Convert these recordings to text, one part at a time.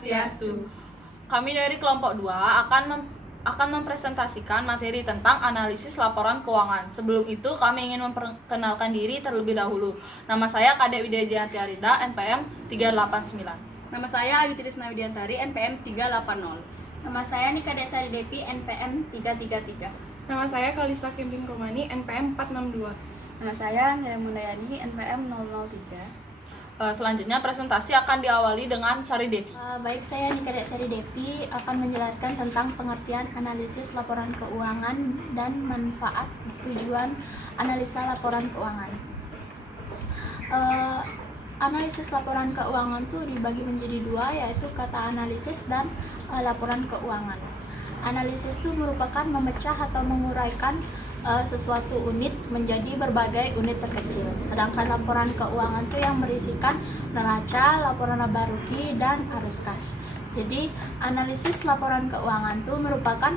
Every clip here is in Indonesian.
Swastiastu. Kami dari kelompok 2 akan mempresentasikan materi tentang analisis laporan keuangan. Sebelum itu, kami ingin memperkenalkan diri terlebih dahulu. Nama saya Kadek Widya Jayanti Arida, NPM 389. Nama saya Ayu Trisna Widiantari, NPM 380. Nama saya Nika Desari Depi, NPM 333. Nama saya Kalista Kimping Romani, NPM 462. Nama saya Nira Mundayani, NPM 003. Selanjutnya presentasi akan diawali dengan Sari Devi. Baik, saya Nika Desari Depi akan menjelaskan tentang pengertian analisis laporan keuangan dan manfaat tujuan analisa laporan keuangan. Analisis laporan keuangan itu dibagi menjadi dua, yaitu kata analisis dan laporan keuangan. Analisis itu merupakan memecah atau menguraikan sesuatu unit menjadi berbagai unit terkecil. Sedangkan laporan keuangan itu yang berisikan neraca, laporan laba rugi, dan arus kas. Jadi analisis laporan keuangan itu merupakan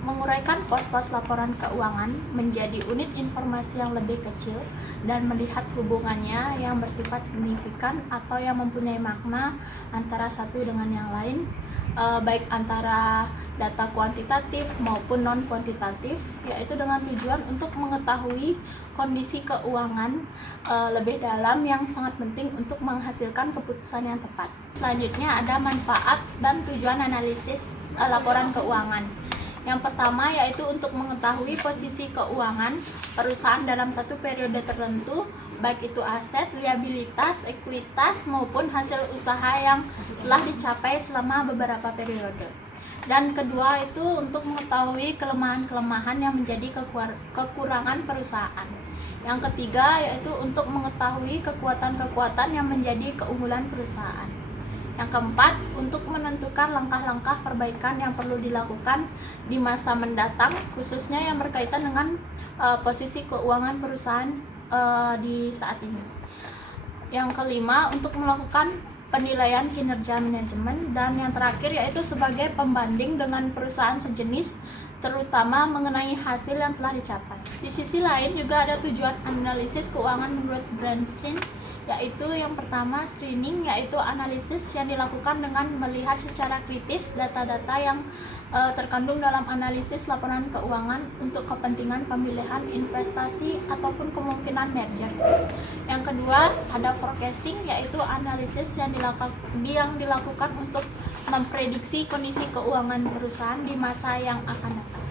menguraikan pos-pos laporan keuangan menjadi unit informasi yang lebih kecil dan melihat hubungannya yang bersifat signifikan atau yang mempunyai makna antara satu dengan yang lain, baik antara data kuantitatif maupun non kuantitatif, yaitu dengan tujuan untuk mengetahui kondisi keuangan lebih dalam yang sangat penting untuk menghasilkan keputusan yang tepat. Selanjutnya ada manfaat dan tujuan analisis laporan keuangan. Yang pertama yaitu untuk mengetahui posisi keuangan perusahaan dalam satu periode tertentu, baik itu aset, liabilitas, ekuitas maupun hasil usaha yang telah dicapai selama beberapa periode. Dan kedua itu untuk mengetahui kelemahan-kelemahan yang menjadi kekurangan perusahaan. Yang ketiga yaitu untuk mengetahui kekuatan-kekuatan yang menjadi keunggulan perusahaan. Yang keempat, untuk menentukan langkah-langkah perbaikan yang perlu dilakukan di masa mendatang, khususnya yang berkaitan dengan posisi keuangan perusahaan di saat ini. Yang kelima, untuk melakukan penilaian kinerja manajemen. Dan yang terakhir yaitu sebagai pembanding dengan perusahaan sejenis, terutama mengenai hasil yang telah dicapai. Di sisi lain juga ada tujuan analisis keuangan menurut Bernstein, yaitu yang pertama screening, yaitu analisis yang dilakukan dengan melihat secara kritis data-data yang terkandung dalam analisis laporan keuangan untuk kepentingan pemilihan investasi ataupun kemungkinan merger. Yang kedua ada forecasting, yaitu analisis yang dilakukan untuk memprediksi kondisi keuangan perusahaan di masa yang akan datang.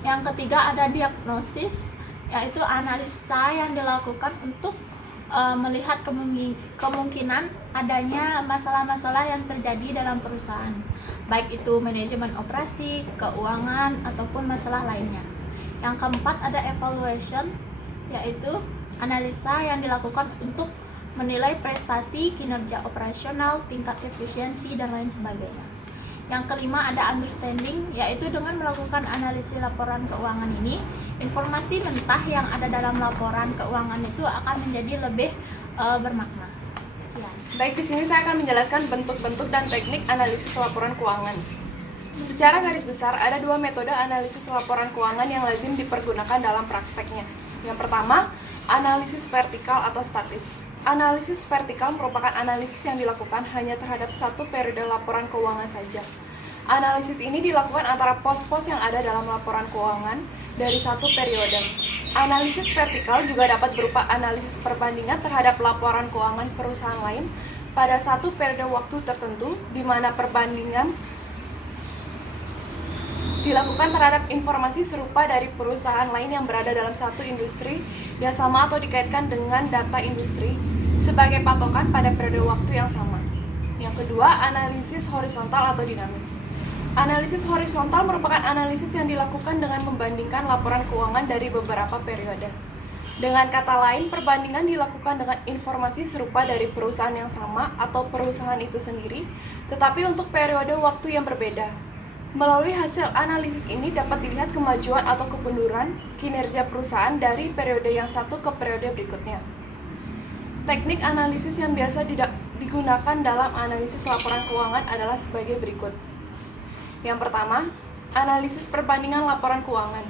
Yang ketiga ada diagnosis, yaitu analisa yang dilakukan untuk melihat kemungkinan adanya masalah-masalah yang terjadi dalam perusahaan, baik itu manajemen operasi, keuangan, ataupun masalah lainnya. Yang keempat ada evaluation, yaitu analisa yang dilakukan untuk menilai prestasi, kinerja operasional, tingkat efisiensi, dan lain sebagainya. Yang kelima ada understanding, yaitu dengan melakukan analisis laporan keuangan ini, informasi mentah yang ada dalam laporan keuangan itu akan menjadi lebih bermakna. Sekian. Baik, di sini saya akan menjelaskan bentuk-bentuk dan teknik analisis laporan keuangan. Secara garis besar, ada dua metode analisis laporan keuangan yang lazim dipergunakan dalam prakteknya. Yang pertama, analisis vertikal atau statis. Analisis vertikal merupakan analisis yang dilakukan hanya terhadap satu periode laporan keuangan saja. Analisis ini dilakukan antara pos-pos yang ada dalam laporan keuangan dari satu periode. Analisis vertikal juga dapat berupa analisis perbandingan terhadap laporan keuangan perusahaan lain pada satu periode waktu tertentu, di mana perbandingan dilakukan terhadap informasi serupa dari perusahaan lain yang berada dalam satu industri yang sama atau dikaitkan dengan data industri sebagai patokan pada periode waktu yang sama. Yang kedua, analisis horizontal atau dinamis. Analisis horizontal merupakan analisis yang dilakukan dengan membandingkan laporan keuangan dari beberapa periode. Dengan kata lain, perbandingan dilakukan dengan informasi serupa dari perusahaan yang sama atau perusahaan itu sendiri, tetapi untuk periode waktu yang berbeda. Melalui hasil analisis ini dapat dilihat kemajuan atau kemunduran kinerja perusahaan dari periode yang satu ke periode berikutnya. Teknik analisis yang biasa digunakan dalam analisis laporan keuangan adalah sebagai berikut. Yang pertama, analisis perbandingan laporan keuangan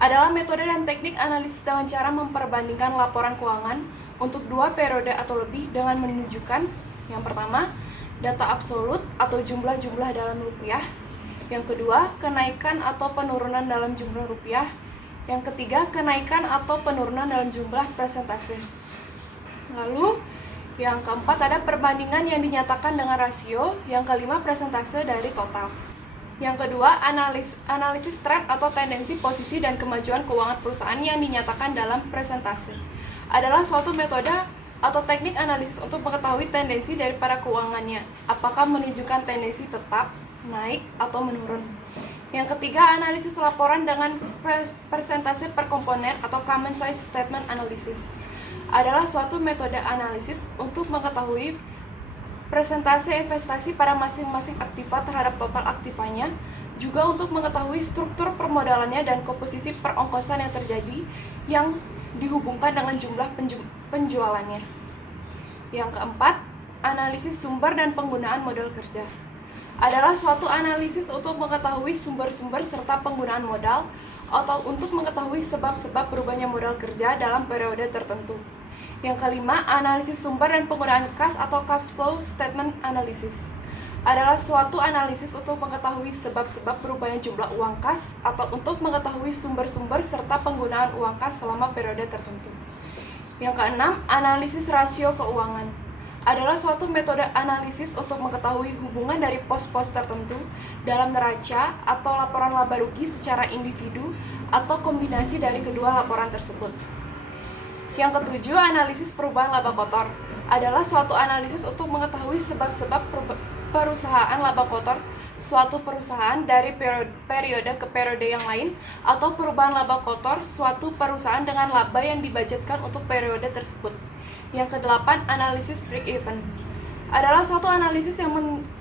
adalah metode dan teknik analisis dengan cara memperbandingkan laporan keuangan untuk dua periode atau lebih dengan menunjukkan yang pertama, data absolut atau jumlah-jumlah dalam rupiah. Yang kedua, kenaikan atau penurunan dalam jumlah rupiah. Yang ketiga, kenaikan atau penurunan dalam jumlah persentase. Lalu, yang keempat ada perbandingan yang dinyatakan dengan rasio. Yang kelima, persentase dari total. Yang kedua, analisis tren atau tendensi posisi dan kemajuan keuangan perusahaan yang dinyatakan dalam presentase. Adalah suatu metode atau teknik analisis untuk mengetahui tendensi daripada keuangannya, apakah menunjukkan tendensi tetap, naik, atau menurun. Yang ketiga, analisis laporan dengan persentase per komponen atau common size statement analysis. Adalah suatu metode analisis untuk mengetahui presentase investasi pada masing-masing aktiva terhadap total aktivanya, juga untuk mengetahui struktur permodalannya dan komposisi perongkosan yang terjadi yang dihubungkan dengan jumlah penjualannya. Yang keempat, analisis sumber dan penggunaan modal kerja. Adalah suatu analisis untuk mengetahui sumber-sumber serta penggunaan modal atau untuk mengetahui sebab-sebab berubahnya modal kerja dalam periode tertentu. Yang kelima, analisis sumber dan penggunaan kas atau cash flow statement analysis. Adalah suatu analisis untuk mengetahui sebab-sebab berubahnya jumlah uang kas atau untuk mengetahui sumber-sumber serta penggunaan uang kas selama periode tertentu. Yang keenam, analisis rasio keuangan. Adalah suatu metode analisis untuk mengetahui hubungan dari pos-pos tertentu dalam neraca atau laporan laba rugi secara individu atau kombinasi dari kedua laporan tersebut. Yang ketujuh, analisis perubahan laba kotor. Adalah suatu analisis untuk mengetahui sebab-sebab perusahaan laba kotor suatu perusahaan dari periode ke periode yang lain, atau perubahan laba kotor suatu perusahaan dengan laba yang dibudgetkan untuk periode tersebut. Yang kedelapan, analisis break-even. Adalah suatu analisis yang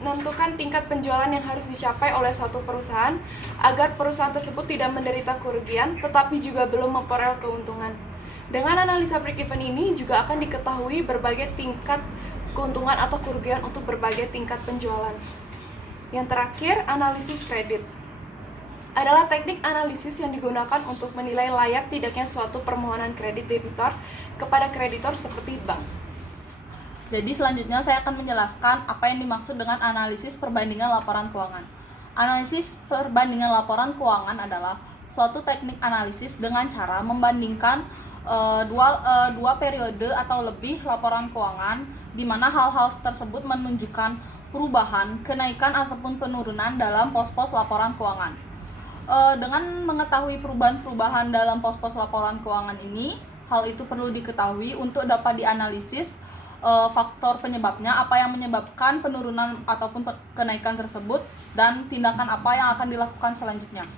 menentukan tingkat penjualan yang harus dicapai oleh suatu perusahaan agar perusahaan tersebut tidak menderita kerugian tetapi juga belum memperoleh keuntungan. Dengan analisa break-even ini juga akan diketahui berbagai tingkat keuntungan atau kerugian untuk berbagai tingkat penjualan. Yang terakhir, analisis kredit. Adalah teknik analisis yang digunakan untuk menilai layak tidaknya suatu permohonan kredit debitor kepada kreditor seperti bank. Jadi selanjutnya saya akan menjelaskan apa yang dimaksud dengan analisis perbandingan laporan keuangan. Analisis perbandingan laporan keuangan adalah suatu teknik analisis dengan cara membandingkan dua periode atau lebih laporan keuangan, di mana hal-hal tersebut menunjukkan perubahan, kenaikan ataupun penurunan dalam pos-pos laporan keuangan. Dengan mengetahui perubahan-perubahan dalam pos-pos laporan keuangan ini, hal itu perlu diketahui untuk dapat dianalisis faktor penyebabnya, apa yang menyebabkan penurunan ataupun kenaikan tersebut, dan tindakan apa yang akan dilakukan selanjutnya.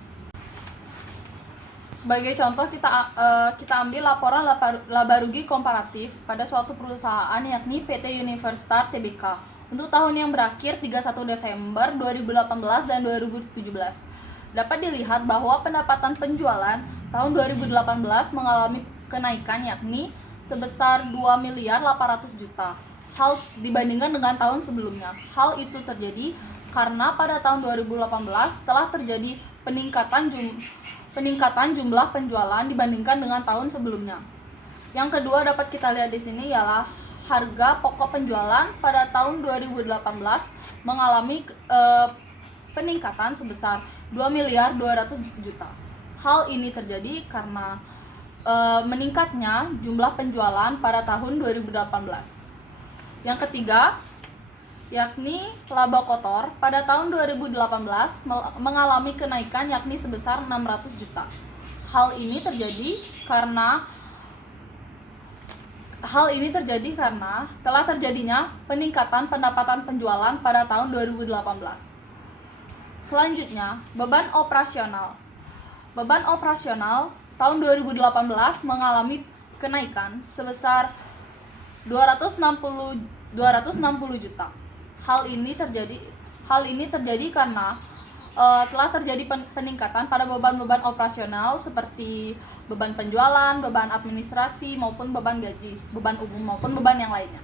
Sebagai contoh, kita ambil laporan laba rugi komparatif pada suatu perusahaan yakni PT Universtar Tbk untuk tahun yang berakhir 31 Desember 2018 dan 2017. Dapat dilihat bahwa pendapatan penjualan tahun 2018 mengalami kenaikan yakni sebesar 2.800.000.000 hal dibandingkan dengan tahun sebelumnya. Hal itu terjadi karena pada tahun 2018 telah terjadi peningkatan jumlah penjualan dibandingkan dengan tahun sebelumnya. Yang kedua dapat kita lihat di sini ialah harga pokok penjualan pada tahun 2018 mengalami peningkatan sebesar 2.200.000.000. Hal ini terjadi karena meningkatnya jumlah penjualan pada tahun 2018. Yang ketiga, yakni laba kotor pada tahun 2018 mengalami kenaikan yakni sebesar 600 juta. Hal ini terjadi karena telah terjadinya peningkatan pendapatan penjualan pada tahun 2018. Selanjutnya, beban operasional. Beban operasional tahun 2018 mengalami kenaikan sebesar 260 juta. Hal ini terjadi karena telah terjadi peningkatan pada beban-beban operasional seperti beban penjualan, beban administrasi maupun beban gaji, beban umum maupun beban yang lainnya.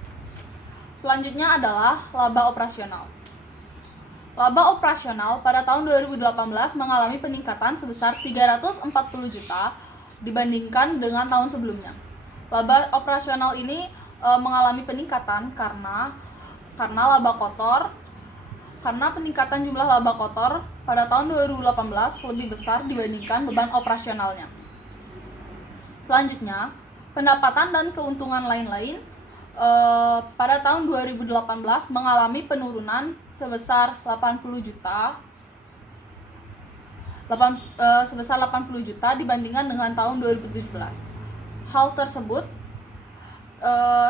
Selanjutnya adalah laba operasional. Laba operasional pada tahun 2018 mengalami peningkatan sebesar 340 juta dibandingkan dengan tahun sebelumnya. Laba operasional ini mengalami peningkatan karena karena peningkatan jumlah laba kotor pada tahun 2018 lebih besar dibandingkan beban operasionalnya. Selanjutnya, pendapatan dan keuntungan lain-lain pada tahun 2018 mengalami penurunan sebesar 80 juta dibandingkan dengan tahun 2017. Hal tersebut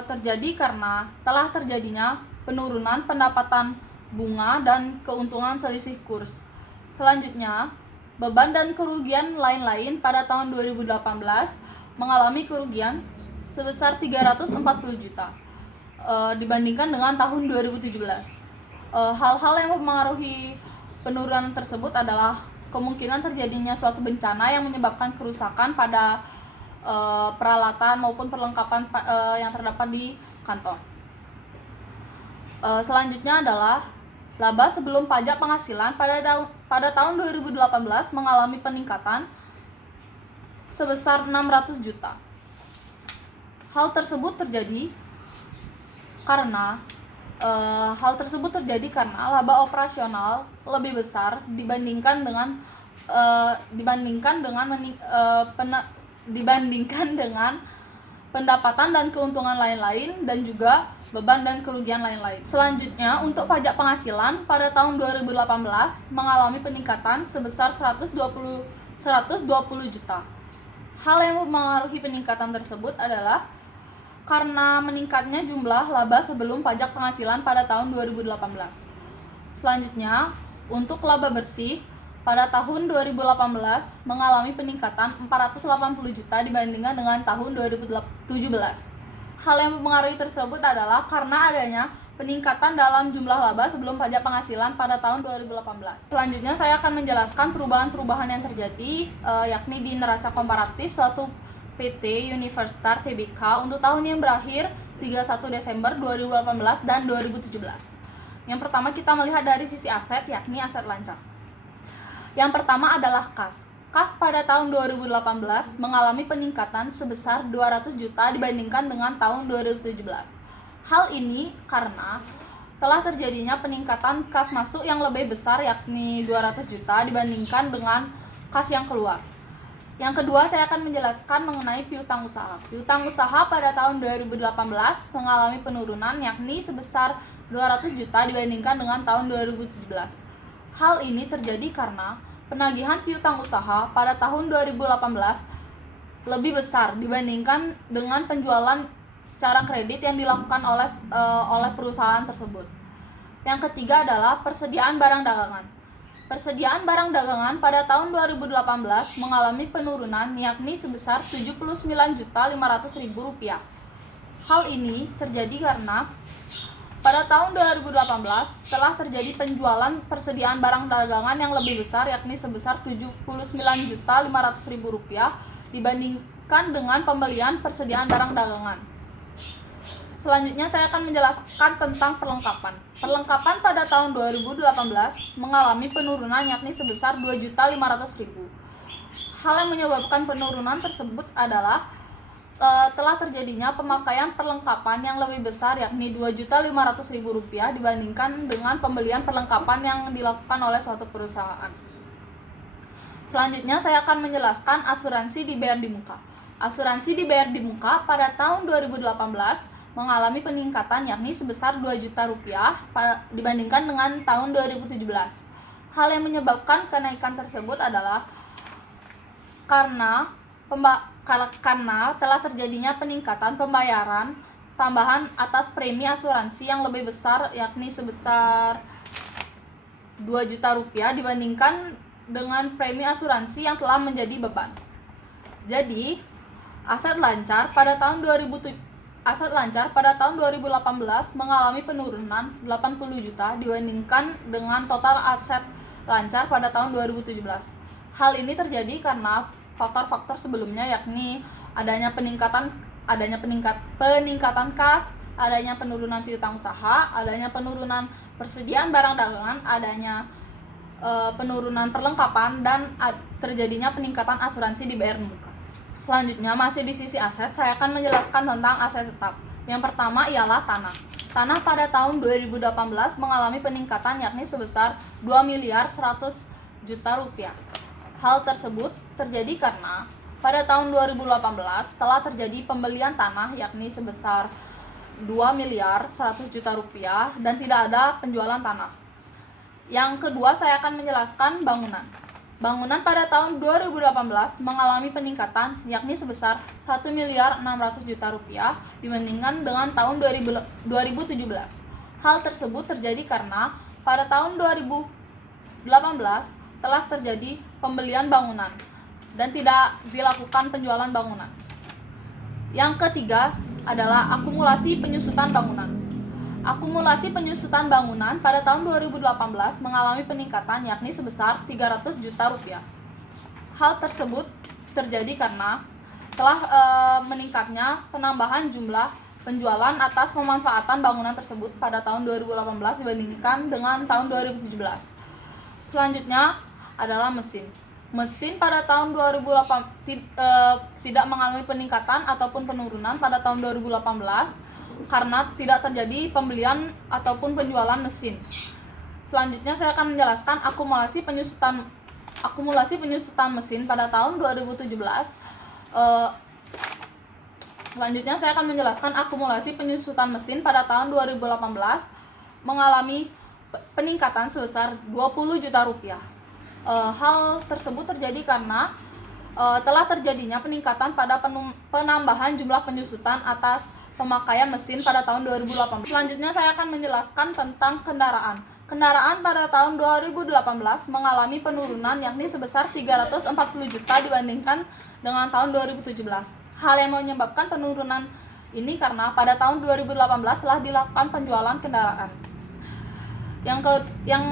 terjadi karena telah terjadinya penurunan pendapatan bunga dan keuntungan selisih kurs. Selanjutnya, beban dan kerugian lain-lain pada tahun 2018 mengalami kerugian sebesar 340 juta dibandingkan dengan tahun 2017. Hal-hal yang mempengaruhi penurunan tersebut adalah kemungkinan terjadinya suatu bencana yang menyebabkan kerusakan pada peralatan maupun perlengkapan yang terdapat di kantor. Selanjutnya adalah laba sebelum pajak penghasilan pada tahun 2018 mengalami peningkatan sebesar 600 juta. Hal tersebut terjadi karena laba operasional lebih besar dibandingkan dengan pendapatan dan keuntungan lain-lain dan juga beban dan kerugian lain-lain. Selanjutnya, untuk pajak penghasilan pada tahun 2018 mengalami peningkatan sebesar 120 juta. Hal yang mempengaruhi peningkatan tersebut adalah karena meningkatnya jumlah laba sebelum pajak penghasilan pada tahun 2018. Selanjutnya, untuk laba bersih pada tahun 2018 mengalami peningkatan 480 juta dibandingkan dengan tahun 2017. Hal yang mempengaruhi tersebut adalah karena adanya peningkatan dalam jumlah laba sebelum pajak penghasilan pada tahun 2018. Selanjutnya saya akan menjelaskan perubahan-perubahan yang terjadi yakni di neraca komparatif suatu PT Universtar Tbk untuk tahun yang berakhir 31 Desember 2018 dan 2017. Yang pertama kita melihat dari sisi aset yakni aset lancar. Yang pertama adalah kas. Kas pada tahun 2018 mengalami peningkatan sebesar 200 juta dibandingkan dengan tahun 2017. Hal ini karena telah terjadinya peningkatan kas masuk yang lebih besar yakni 200 juta dibandingkan dengan kas yang keluar. Yang kedua, saya akan menjelaskan mengenai piutang usaha. Piutang usaha pada tahun 2018 mengalami penurunan yakni sebesar 200 juta dibandingkan dengan tahun 2017. Hal ini terjadi karena penagihan piutang usaha pada tahun 2018 lebih besar dibandingkan dengan penjualan secara kredit yang dilakukan oleh perusahaan tersebut. Yang ketiga adalah persediaan barang dagangan. Persediaan barang dagangan pada tahun 2018 mengalami penurunan yakni sebesar Rp79.500.000. Hal ini terjadi karena pada tahun 2018 telah terjadi penjualan persediaan barang dagangan yang lebih besar yakni sebesar Rp79.500.000 dibandingkan dengan pembelian persediaan barang dagangan. Selanjutnya saya akan menjelaskan tentang perlengkapan. Perlengkapan pada tahun 2018 mengalami penurunan yakni sebesar Rp2.500.000. Hal yang menyebabkan penurunan tersebut adalah telah terjadinya pemakaian perlengkapan yang lebih besar yakni Rp2.500.000 dibandingkan dengan pembelian perlengkapan yang dilakukan oleh suatu perusahaan. Selanjutnya saya akan menjelaskan asuransi dibayar di muka. Asuransi dibayar di muka pada tahun 2018 mengalami peningkatan yakni sebesar Rp2 juta dibandingkan dengan tahun 2017. Hal yang menyebabkan kenaikan tersebut adalah karena telah terjadinya peningkatan pembayaran tambahan atas premi asuransi yang lebih besar yakni sebesar Rp2 juta dibandingkan dengan premi asuransi yang telah menjadi beban. Jadi, aset lancar pada tahun 2018 mengalami penurunan 80 juta dibandingkan dengan total aset lancar pada tahun 2017. Hal ini terjadi karena faktor-faktor sebelumnya yakni adanya peningkatan kas, adanya penurunan piutang usaha, adanya penurunan persediaan barang dagangan, adanya penurunan perlengkapan dan terjadinya peningkatan asuransi dibayar di muka. Selanjutnya masih di sisi aset, saya akan menjelaskan tentang aset tetap. Yang pertama ialah tanah. Tanah pada tahun 2018 mengalami peningkatan yakni sebesar 2 miliar 100 juta rupiah. Hal tersebut terjadi karena pada tahun 2018 telah terjadi pembelian tanah yakni sebesar 2 miliar 100 juta rupiah dan tidak ada penjualan tanah. Yang kedua, saya akan menjelaskan bangunan. Bangunan pada tahun 2018 mengalami peningkatan yakni sebesar 1 miliar 600 juta rupiah dibandingkan dengan tahun 2017. Hal tersebut terjadi karena pada tahun 2018 telah terjadi pembelian bangunan dan tidak dilakukan penjualan bangunan. Yang ketiga adalah akumulasi penyusutan bangunan. Akumulasi penyusutan bangunan pada tahun 2018 mengalami peningkatan yakni sebesar 300 juta rupiah. Hal tersebut terjadi karena telah meningkatnya penambahan jumlah penjualan atas pemanfaatan bangunan tersebut pada tahun 2018 dibandingkan dengan tahun 2017. Selanjutnya adalah mesin. Mesin pada tahun 2008 tidak mengalami peningkatan ataupun penurunan pada tahun 2018 karena tidak terjadi pembelian ataupun penjualan mesin. Selanjutnya saya akan menjelaskan akumulasi penyusutan mesin pada tahun 2017. Selanjutnya saya akan menjelaskan akumulasi penyusutan mesin pada tahun 2018 mengalami peningkatan sebesar 20 juta rupiah. Hal tersebut terjadi karena telah terjadinya peningkatan pada penambahan jumlah penyusutan atas pemakaian mesin pada tahun 2018. Selanjutnya saya akan menjelaskan tentang kendaraan. Kendaraan pada tahun 2018 mengalami penurunan yakni sebesar 340 juta dibandingkan dengan tahun 2017. Hal yang menyebabkan penurunan ini karena pada tahun 2018 telah dilakukan penjualan kendaraan. Yang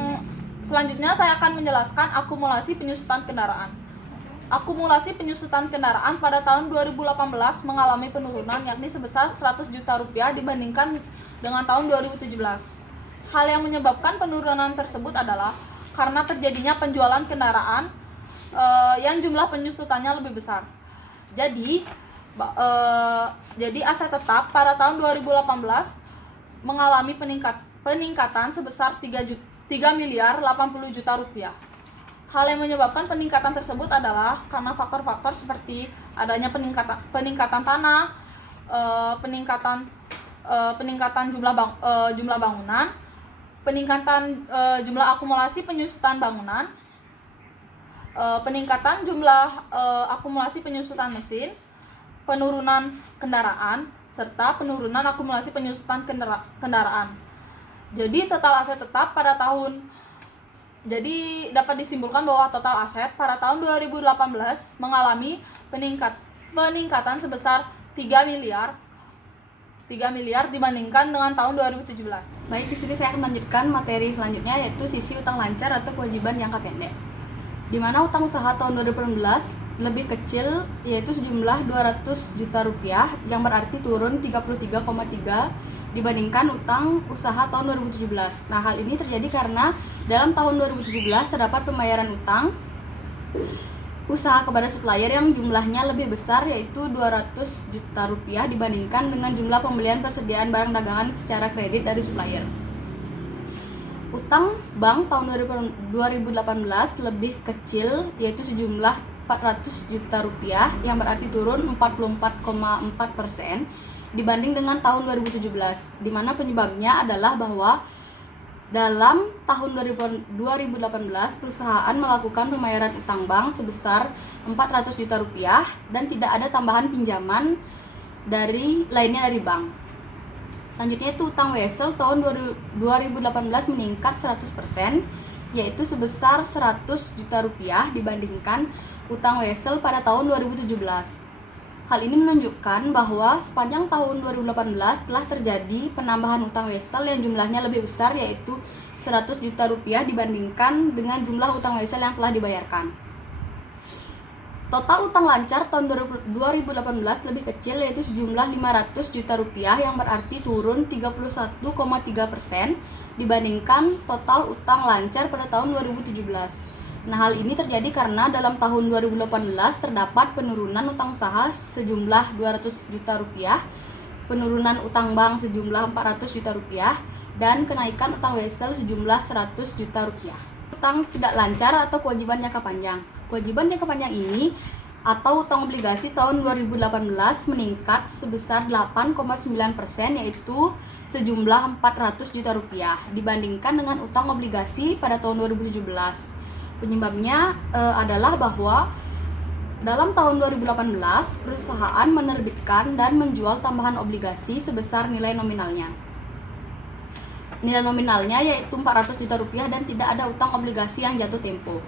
selanjutnya saya akan menjelaskan akumulasi penyusutan kendaraan. Akumulasi penyusutan kendaraan pada tahun 2018 mengalami penurunan yakni sebesar 100 juta rupiah dibandingkan dengan tahun 2017. Hal yang menyebabkan penurunan tersebut adalah karena terjadinya penjualan kendaraan yang jumlah penyusutannya lebih besar. Jadi aset tetap pada tahun 2018 mengalami peningkatan sebesar 3 miliar 80 juta rupiah. Hal yang menyebabkan peningkatan tersebut adalah karena faktor-faktor seperti adanya peningkatan tanah, peningkatan jumlah bangunan, peningkatan jumlah akumulasi penyusutan bangunan, peningkatan jumlah akumulasi penyusutan mesin, penurunan kendaraan, serta penurunan akumulasi penyusutan kendaraan. Jadi dapat disimpulkan bahwa total aset pada tahun 2018 mengalami peningkatan sebesar 3 miliar dibandingkan dengan tahun 2017. Baik, di sini saya akan melanjutkan materi selanjutnya yaitu sisi utang lancar atau kewajiban jangka pendek. Di mana utang usaha tahun 2018 lebih kecil yaitu sejumlah 200 juta rupiah yang berarti turun 33,3 dibandingkan utang usaha tahun 2017. Nah, hal ini terjadi karena dalam tahun 2017 terdapat pembayaran utang usaha kepada supplier yang jumlahnya lebih besar yaitu 200 juta rupiah dibandingkan dengan jumlah pembelian persediaan barang dagangan secara kredit dari supplier. Utang bank tahun 2018 lebih kecil yaitu sejumlah 400 juta rupiah yang berarti turun 44,4% dibanding dengan tahun 2017, di mana penyebabnya adalah bahwa dalam tahun 2018 perusahaan melakukan pembayaran utang bank sebesar 400 juta rupiah dan tidak ada tambahan pinjaman lainnya dari bank. Selanjutnya itu utang wesel tahun 2018 meningkat 100% yaitu sebesar 100 juta rupiah dibandingkan utang wesel pada tahun 2017. Hal ini menunjukkan bahwa sepanjang tahun 2018 telah terjadi penambahan utang wesel yang jumlahnya lebih besar yaitu 100 juta rupiah dibandingkan dengan jumlah utang wesel yang telah dibayarkan. Total utang lancar tahun 2018 lebih kecil yaitu sejumlah 500 juta rupiah yang berarti turun 31,3% dibandingkan total utang lancar pada tahun 2017. Nah, hal ini terjadi karena dalam tahun 2018 terdapat penurunan utang usaha sejumlah 200 juta rupiah penurunan utang bank sejumlah 400 juta rupiah, dan kenaikan utang wesel sejumlah 100 juta rupiah. Utang tidak lancar atau kewajiban jangka panjang. Kewajiban jangka panjang ini atau utang obligasi tahun 2018 meningkat sebesar 8,9%, yaitu sejumlah 400 juta rupiah dibandingkan dengan utang obligasi pada tahun 2017. Penyebabnya adalah bahwa dalam tahun 2018 perusahaan menerbitkan dan menjual tambahan obligasi sebesar nilai nominalnya. Nilai nominalnya yaitu 400 juta rupiah dan tidak ada utang obligasi yang jatuh tempo.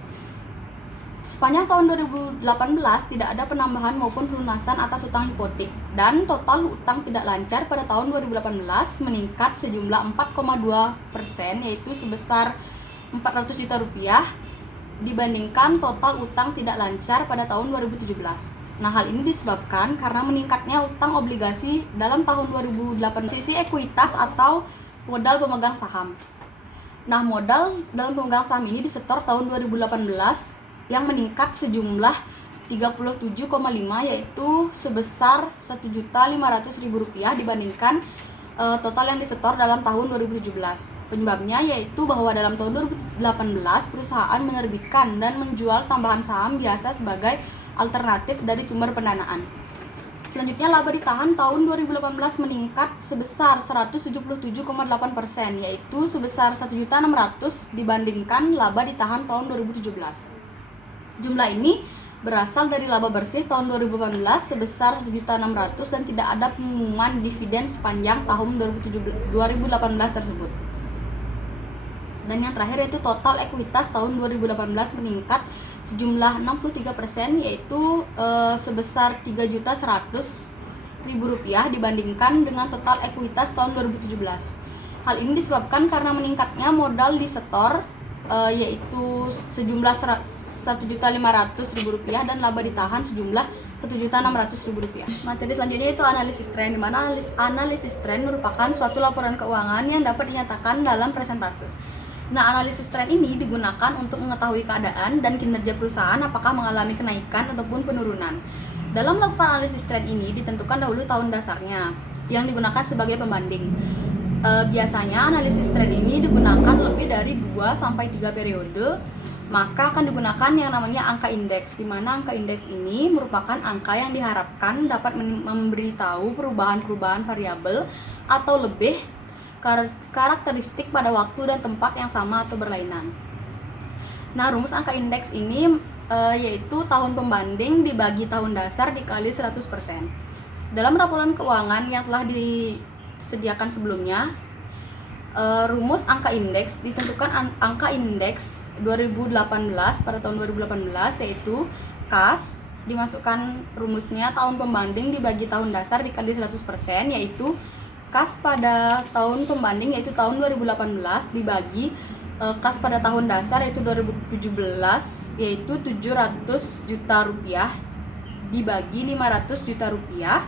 Sepanjang tahun 2018 tidak ada penambahan maupun pelunasan atas utang hipotek, dan total utang tidak lancar pada tahun 2018 meningkat sejumlah 4,2%, yaitu sebesar 400 juta rupiah dibandingkan total utang tidak lancar pada tahun 2017. Nah, hal ini disebabkan karena meningkatnya utang obligasi dalam tahun 2018. Sisi ekuitas atau modal pemegang saham. Nah, modal dalam pemegang saham ini disetor tahun 2018 yang meningkat sejumlah 37,5, yaitu sebesar Rp1.500.000 dibandingkan total yang disetor dalam tahun 2017. Penyebabnya yaitu bahwa dalam tahun 2018 perusahaan menerbitkan dan menjual tambahan saham biasa sebagai alternatif dari sumber pendanaan. Selanjutnya, laba ditahan tahun 2018 meningkat sebesar 177,8%, yaitu sebesar 1.600.000 dibandingkan laba ditahan tahun 2017. Jumlah ini berasal dari laba bersih tahun 2018 sebesar 1.600.000 dan tidak ada pengumuman dividen sepanjang tahun 2018 tersebut. Dan yang terakhir yaitu total ekuitas tahun 2018 meningkat sejumlah 63%, yaitu sebesar Rp3.100.000 dibandingkan dengan total ekuitas tahun 2017. Hal ini disebabkan karena meningkatnya modal disetor yaitu sejumlah Rp1.500.000 dan laba ditahan sejumlah Rp1.600.000. Materi selanjutnya itu analisis tren, di mana analisis tren merupakan suatu laporan keuangan yang dapat dinyatakan dalam presentase. Nah, analisis tren ini digunakan untuk mengetahui keadaan dan kinerja perusahaan apakah mengalami kenaikan ataupun penurunan. Dalam melakukan analisis tren ini ditentukan dahulu tahun dasarnya yang digunakan sebagai pembanding. Biasanya analisis tren ini digunakan lebih dari 2-3 periode, maka akan digunakan yang namanya angka indeks, di mana angka indeks ini merupakan angka yang diharapkan dapat memberitahu perubahan-perubahan variabel atau lebih karakteristik pada waktu dan tempat yang sama atau berlainan. Nah, rumus angka indeks ini yaitu tahun pembanding dibagi tahun dasar dikali 100%. Dalam laporan keuangan yang telah disediakan sebelumnya, rumus angka indeks ditentukan angka indeks 2018 pada tahun 2018 yaitu kas, dimasukkan rumusnya tahun pembanding dibagi tahun dasar dikali 100%, yaitu kas pada tahun pembanding yaitu tahun 2018 dibagi kas pada tahun dasar yaitu 2017 yaitu 700 juta rupiah dibagi 500 juta rupiah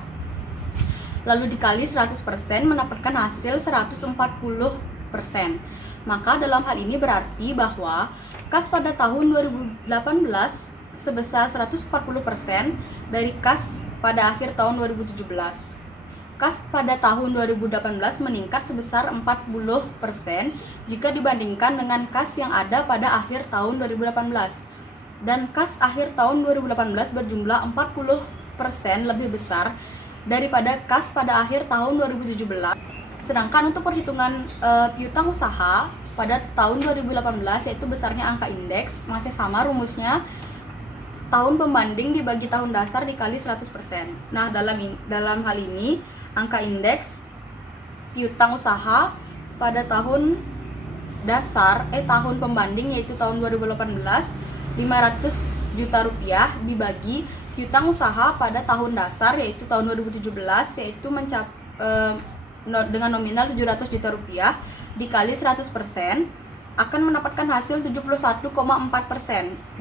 lalu dikali 100% mendapatkan hasil 140%. Maka dalam hal ini berarti bahwa kas pada tahun 2018 sebesar 140% dari kas pada akhir tahun 2017. Kas pada tahun 2018 meningkat sebesar 40% jika dibandingkan dengan kas yang ada pada akhir tahun 2018. Dan kas akhir tahun 2018 berjumlah 40% lebih besar daripada kas pada akhir tahun 2017. Sedangkan untuk perhitungan piutang usaha pada tahun 2018 yaitu besarnya angka indeks masih sama rumusnya tahun pembanding dibagi tahun dasar dikali 100%. Nah, dalam hal ini angka indeks piutang usaha pada tahun dasar tahun pembanding yaitu tahun 2018 500 juta rupiah dibagi piutang usaha pada tahun dasar yaitu tahun 2017 yaitu dengan nominal 700 juta rupiah dikali 100% akan mendapatkan hasil 71,4%,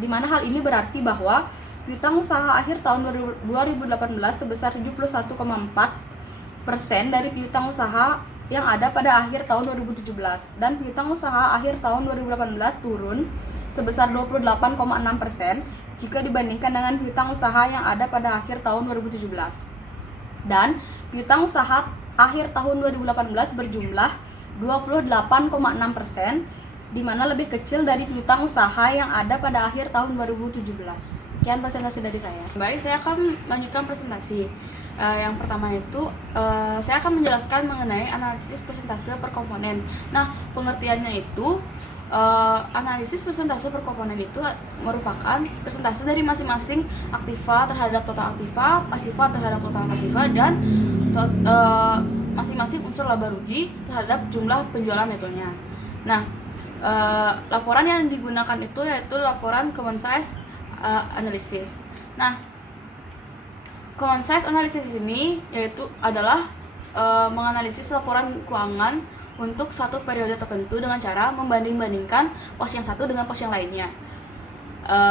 di mana hal ini berarti bahwa piutang usaha akhir tahun 2018 sebesar 71,4% dari piutang usaha yang ada pada akhir tahun 2017 dan piutang usaha akhir tahun 2018 turun sebesar 28,6% jika dibandingkan dengan piutang usaha yang ada pada akhir tahun 2017. Dan piutang usaha akhir tahun 2018 berjumlah 28,6%, di mana lebih kecil dari piutang usaha yang ada pada akhir tahun 2017. Sekian presentasi dari saya. Baik, saya akan melanjutkan presentasi. Yang pertama itu saya akan menjelaskan mengenai analisis persentase per komponen. Nah, pengertiannya itu analisis persentase per komponen itu merupakan persentase dari masing-masing aktiva terhadap total aktiva, pasiva terhadap total pasiva, dan masing-masing unsur laba rugi terhadap jumlah penjualan netonya. Nah, laporan yang digunakan itu yaitu laporan common size analysis. Nah, common size analysis ini yaitu adalah menganalisis laporan keuangan untuk suatu periode tertentu dengan cara membanding-bandingkan pos yang satu dengan pos yang lainnya.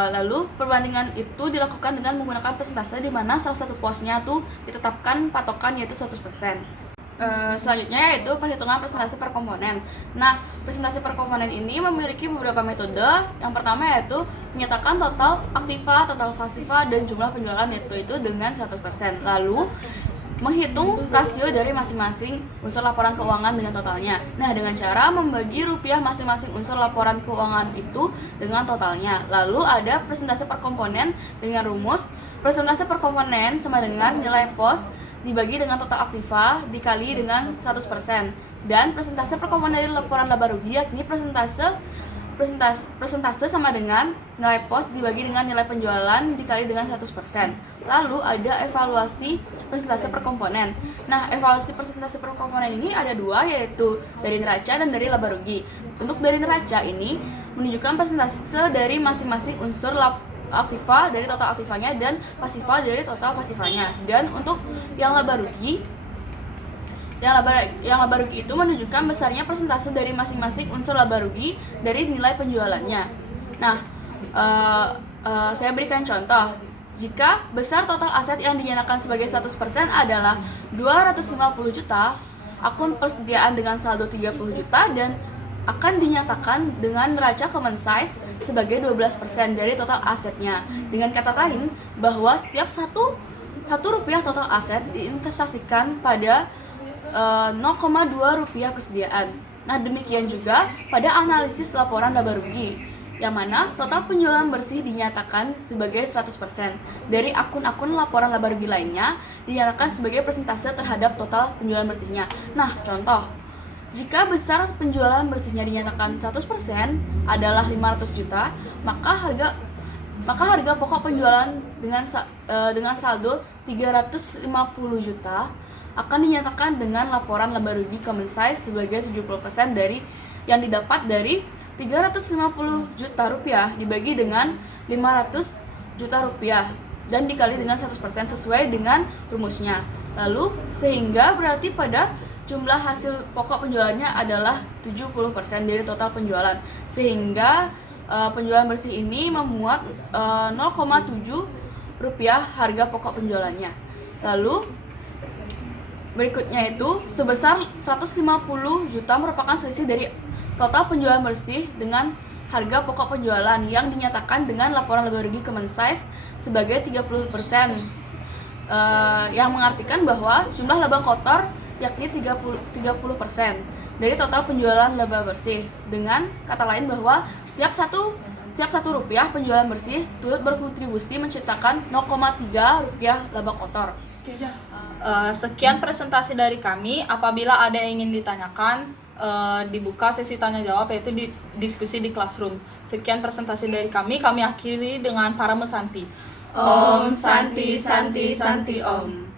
Lalu perbandingan itu dilakukan dengan menggunakan persentase di mana salah satu posnya tuh ditetapkan patokan yaitu 100%. Selanjutnya yaitu perhitungan persentase per komponen. Nah, persentase per komponen ini memiliki beberapa metode. Yang pertama yaitu menyatakan total aktiva, total pasiva, dan jumlah penjualan neto itu dengan 100%. Lalu menghitung rasio dari masing-masing unsur laporan keuangan dengan totalnya. Nah, dengan cara membagi rupiah masing-masing unsur laporan keuangan itu dengan totalnya. Lalu ada persentase per komponen dengan rumus persentase per komponen sama dengan nilai pos dibagi dengan total aktiva dikali dengan 100%, dan persentase per komponen dari laporan laba rugi yakni persentase sama dengan nilai pos dibagi dengan nilai penjualan dikali dengan 100%. Lalu ada evaluasi persentase per komponen. Nah, evaluasi persentase per komponen ini ada dua, yaitu dari neraca dan dari laba rugi. Untuk dari neraca ini menunjukkan persentase dari masing-masing unsur aktiva dari total aktivanya dan pasiva dari total pasivanya. Dan untuk yang laba rugi, yang laba rugi itu menunjukkan besarnya persentase dari masing-masing unsur laba rugi dari nilai penjualannya. Nah, saya berikan contoh. Jika besar total aset yang dinyatakan sebagai 100% adalah 250 juta, akun persediaan dengan saldo 30 juta dan akan dinyatakan dengan neraca common size sebagai 12% dari total asetnya. Dengan kata lain, bahwa setiap satu rupiah total aset diinvestasikan pada 0,2 rupiah persediaan. Nah, demikian juga pada analisis laporan laba rugi, yang mana total penjualan bersih dinyatakan sebagai 100%. Dari akun-akun laporan laba rugi lainnya dinyatakan sebagai persentase terhadap total penjualan bersihnya. Nah, contoh, jika besar penjualan bersihnya dinyatakan 100% adalah 500 juta, maka harga pokok penjualan dengan saldo 350 juta akan dinyatakan dengan laporan laba rugi common size sebagai 70% dari yang didapat dari 350 juta rupiah dibagi dengan 500 juta rupiah dan dikali dengan 100% sesuai dengan rumusnya. Lalu sehingga berarti pada jumlah hasil pokok penjualannya adalah 70% dari total penjualan, sehingga penjualan bersih ini memuat 0,7 rupiah harga pokok penjualannya. Lalu berikutnya itu sebesar 150 juta merupakan selisih dari total penjualan bersih dengan harga pokok penjualan yang dinyatakan dengan laporan laba rugi common size sebagai 30%, yang mengartikan bahwa jumlah laba kotor yakni 30% dari total penjualan laba bersih. Dengan kata lain bahwa setiap satu rupiah penjualan bersih turut berkontribusi menciptakan 0,3 rupiah laba kotor. Sekian presentasi dari kami. Apabila ada yang ingin ditanyakan, dibuka sesi tanya jawab, yaitu di diskusi di classroom. Sekian presentasi dari kami akhiri dengan para mesanti. Om Santi Santi Santi Om.